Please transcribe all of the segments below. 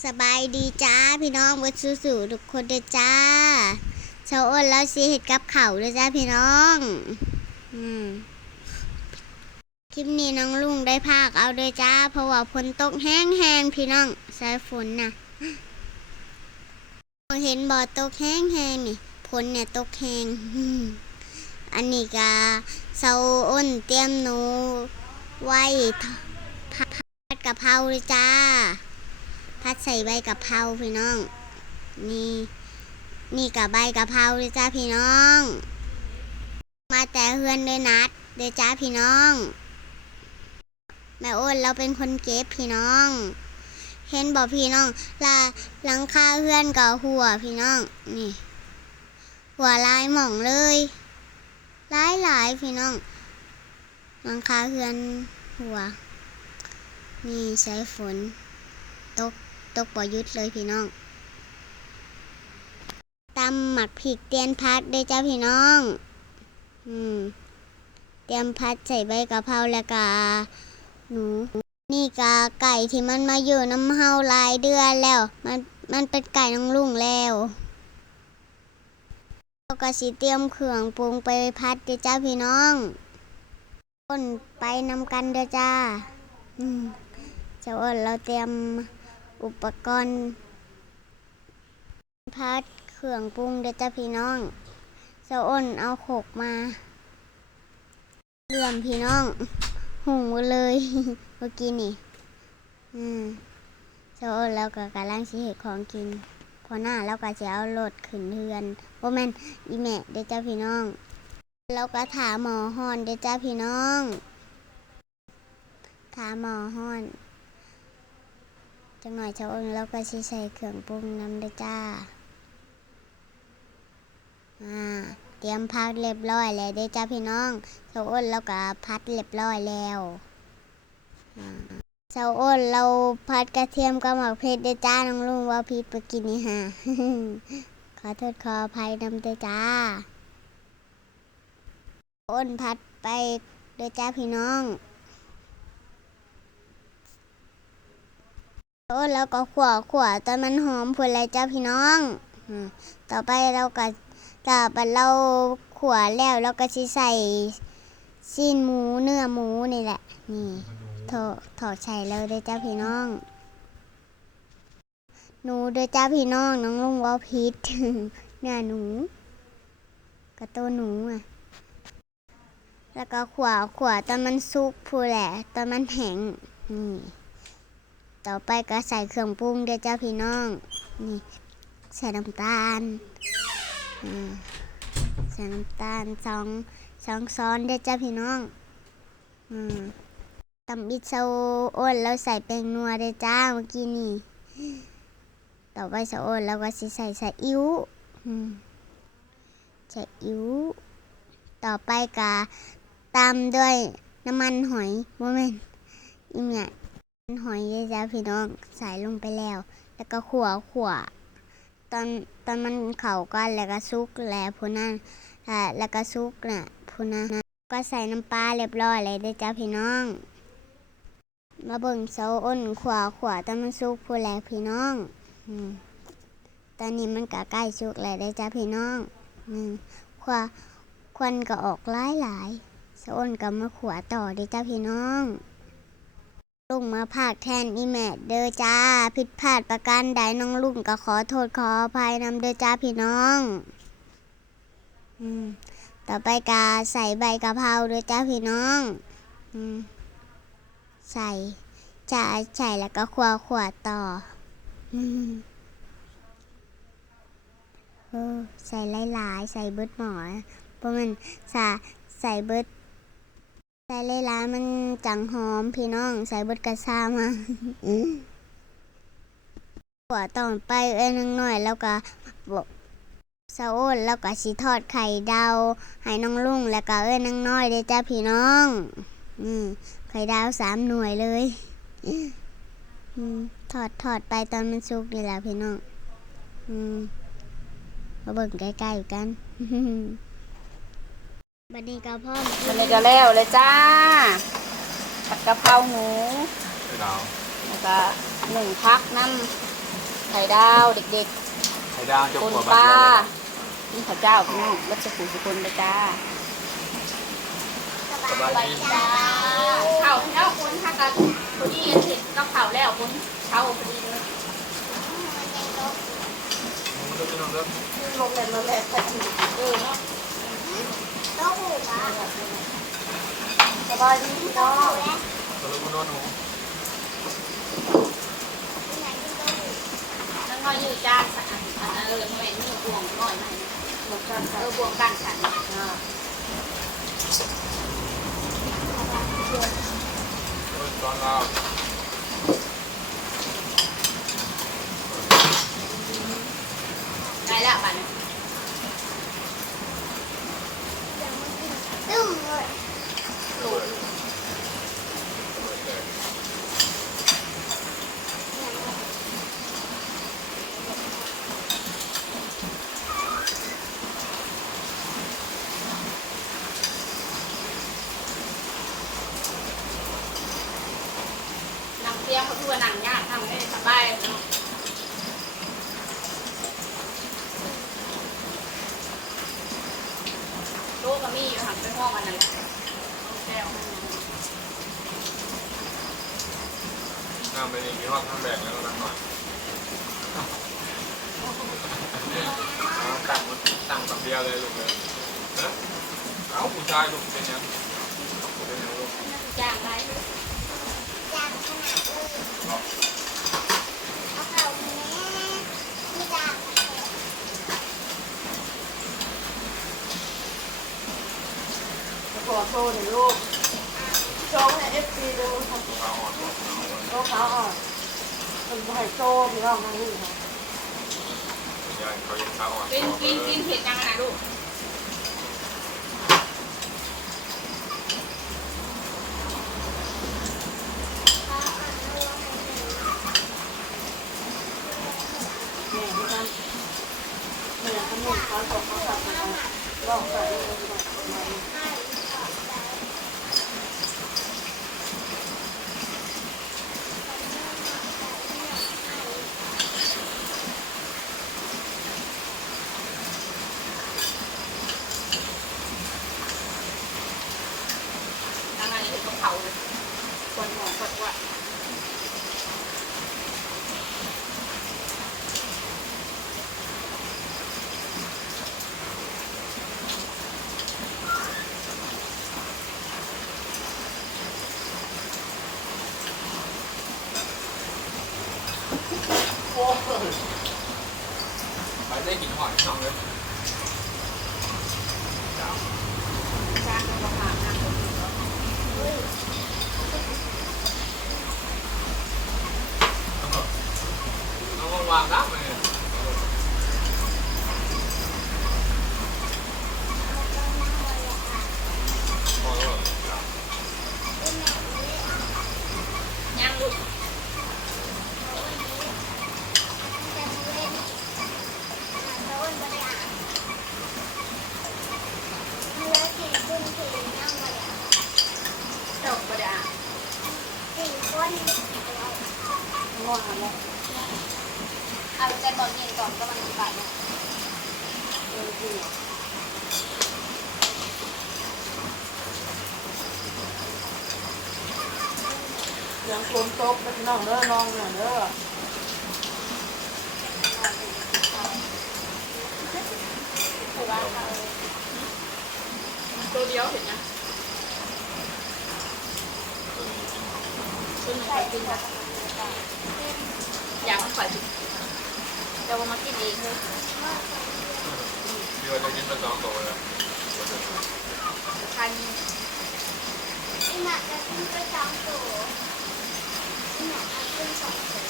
สบายดีจ้าพี่น้องวัดสู้ๆทุกคนเด้อจ้าชาวอ้นแล้วสิเห็ดกับเขาเด้อจ้าพี่น้องอืมคลิปนี้น้องลุงได้พากเอาเด้อจ้า เพราะว่าฝนตกแห้งๆพี่น้องสายฝนน่ะเห็นบ่อตกแห้งๆนี่ฝนเนี่ยตกแห้งอันนี้ก็เสาอ้นเตรียมหนูไว้ผัดกะเพราเลยจ้า พัดใส่ใบกะเพราพี่น้อง นี่นี่กับใบกะเพราเลยจ้าพี่น้อง มาแต่เฮือนเลยนัดเดยจ้าพี่น้อง แม่อ้นเราเป็นคนเก็บพี่น้อง เห็นบอกพี่น้องลาหลังคาเฮือนกับหัวพี่น้อง นี่ หัวลายหม่องเลยหลายหลายพี่น้องหลังคาเฮือนหัว นี่ใช้ฝน ตกบ่ยุดเลยพี่น้องตำหมักผิกเตียนพัดด้อจ้าพี่น้อง อืม เตรียมพัดใส่ใบกะเพราแล้วก็หนู นี่กาไก่ที่มันมาอยู่น้ำเฮาหลายเดือนแล้ว มันมันเป็นไก่น้องลุงแล้วเราก็สิเตรียมเครื่องปรุงไปพัดเด้อจ้าพี่น้องต้นไปนำกันเด้อจ้า อืมเจ้าอ้นเราเตรียม อุปกรณ์พัดเครื่องปรุงเดจ้าพี่น้องเจ้าอ้นเอาโขกมาเลื่อมพี่น้องหุงหมดเลยเมื่อกี้นี่ อืมเจ้าอ้นแล้วก็กำลังสิเห็ดของกินพอหน้าแล้วก็จะเอารถขึ้นเฮือนโอแมนอีแม่เดจ้าพี่น้องแล้วก็ถามหมอฮอนเดจ้าพี่น้องถามหมอฮอน จังหน่อยชาวอ้นแล้วก็สิใส่เครื่องปรุงน้ำด้วยจ้าอ่าเตรียมพักเรียบร้อยแล้วเด้จ้าพี่น้องชาวอ้นแล้วก็พัดเรียบร้อยแล้วอ่าชาวอ้นเราพัดกระเทียมกับหมักเพชรเด้จ้าน้องลุงว่าพีดไปกินนี่ฮะขอโทษขออภัยน้ำด้อจ้าอ้นพัดไปด้อจ้าพี่น้อง โอ้แล้วก็ขวขวตอนมันหอมพูดอะไรจ้าพี่น้องต่อไปเราก็จะไปเราขวแล้วเราก็จะใส่ซีนหมูเนื้อหมูนี่แหละ นี่ถอดถอดใส่เลยเด้อจ้าพี่น้อง หนูเด้อจ้าพี่น้อง น้องลุงว่าพิษเนื้อหนูกระตัวหนูอะแล้วก็ขวขวตอนมันสุกพูดแหละตอนมันแห้งนี่ ต่อไปก็ใส่เครื่องปรุงเด้อจ้าพี่น้อง นี่ใส่น้ำตาลใส่น้ำตาลสองสองช้อนเด้อจ้าพี่น้องอตำบิดโซอ้นแล้วใส่แป้งนัวเด้อจ้าเมื่อกี้นี่ ต่อไปโซอ้นแล้วก็สิใส่ใส่อิ๊วอืมใส่อิ๊วต่อไปก็ตามด้วยน้ำมันหอยโมเมนอีเมีย หอยเยอะจ้าพี่น้องใส่ลงไปแล้ว แล้วก็ขัวขัวตอนตอนมันเข่ากันแล้วก็ซุกแล้วพูนั้นอ่าแล้วก็ซุกน่ะพูนั้นก็ใส่น้ำปลาเรียบร้อยเลยเด้อจ้าพี่น้อง มาเบิ่งเสาอ้นขวาขวาตอนมันซุกพูแล้วพี่น้องอตอนนี้มันก็ใกล้ซุกแล้วเด้อจ้าพี่น้องอขวาควันก็ออกหลายหลายๆเสาอ้นก็มาขวาต่อเด้อจ้าพี่น้อง ลุงมาภาคแทนอีแม่เด้อจ้า ผิดพลาดประการใดน้องลุงก็ขอโทษขออภัยนำเด้อจ้าพี่น้องอืมต่อไปกาใส่ใบกะเพราเด้อจ้าพี่น้องอืมใส่จะใส่แล้วก็ขวขวต่อเออใส่หลายๆ ใส่เบิดหมอเพราะมันใส่ใส่เบิด ใส่เลยล้ามันจังหอมพี่น้องใส่บดกระซามาหัวต่อไปเอ้ยนังหน่อยแล้วก็บอกสะโอนแล้วก็สีทอดไข่ดาวให้น้องลุงแล้วก็เอ้ยนังน้อยเด้จ้าพี่น้องอืมไข่ดาวสามหน่วยเลยอืมทอดทอดไปตอนมันสุกนี่แหละพี่น้องอืมมาเบิ่งใกล้ๆกัน บัดนี้ก็พร้อมมันเลยจะแล้วเลยจ้าผัดกะเพราหมูไปดาวแล้วก็หนึ่งพักน้ำไข่ดาวเด็กไข่ดาวจะๆคนหัวปลาบ้านนี่ข้าวเจ้าพี่น้องวัชผูสุคนเลยจ้าสบายดีข้าวแล้วคนถ้ากันพอดีเสร็จก็ข้าวแล้วคนเช้าพอดีเลยมึงก็จะนอนแล้วลงแรงลงแรงไปเออเนาะ ต้องหูปะ สบายดีพี่น้องก็เลยมานอนหนูนั่งน้อยยืดจ้านสันอันนั้นเลยไมนี่บวงน้อยไหนบวงกันเออบวงกันสันอ่าตอนเรา ได้แล้วป่ะเนี่ย ตึ้มเลย หลุด นางเตี้ยเขา คือว่านางยากทำให้สบายเนาะลูกก็มีอยู่หันไปห้องอันนั้นแหละเอาแก้วให้มันนั่งไปนี่มีห้องข้างแบกแล้วก็นั่งหน่อยตั้งตั้งสองเดียวเลยลูกเลยนะเอ้าผู้ชายลูกเป็นยังเป็นยังลูก จ้างได้ จางขนาดเลยเอาเข่าแม่ไม่จาง ข อโชว์หน่อยลูกโชว์ให้เอฟซีดูค่ะขาอ่อนบอกเอาโชว์ขาอ่อนเป็นไห่โชว์พี่น้องนะลูกค่ะยายเขายังขาอ่อนกินกินกินเผ็ดยังไงนะลูกแม่ที่กันแม่ขนมขาสองขาสับมาลองใส่ลงไปมา ยังไงเห็นกับเผาเลยควนหมองควนว่า โอ้โห ไป ได้กินหอยน้องเลย จ้างกับอาหารนะ น้องวางน้ำเลย ยังลูก แต่เว้นโดนบริอาเนื้อสี่ขึ้นสี่นั่งบริอา เจ้าก็ได้ สี่คน งอนแล้ว เอาแต่ตอนเย็นก่อนก็มันบ่ายเนี่ย เออจริง ยังฝนตกพี่น้องเด้อน้องเนี่ยเด้อตัวเดียวเห็นนะตัวหนึ่งไปกินค่ะอยากมันฝ่ายจุดเดี๋ยวมากินเองเลยพี่ว่าจะกินไปสองตัวเลยคันอีหนักจะขึ้นไปสองตัว หนักจะขึ้นสองตัว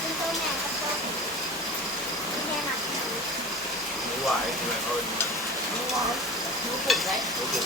ขึ้นต้นแม่กับตัวขึ้นแม่หนักหนูหมูหวายคืออะไรเขาเป็นรู้ปุ่นไว้ลูกบุกลูกบุก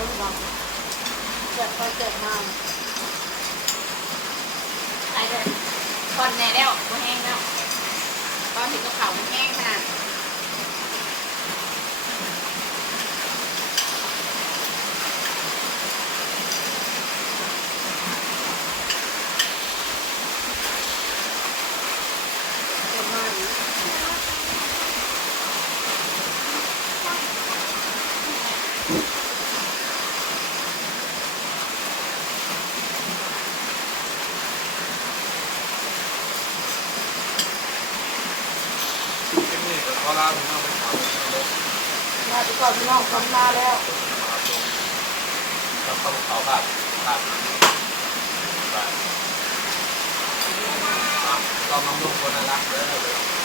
ล้นบังเกิดไปเกิดมาใส่เลยก่อนแน่แล้วก็แห้งแล้วตอนเห็นกับเขามันแห้งขนาด เจ็บมาอยู่ คลิปนี้ก็ขอลาพี่น้องไปข่าวในโลก มาไปก่อนพี่น้องคนมาแล้วมาชมกับข้าเขาวแบบแบบแบบต้องน้ำลูกคนน่ารักเลย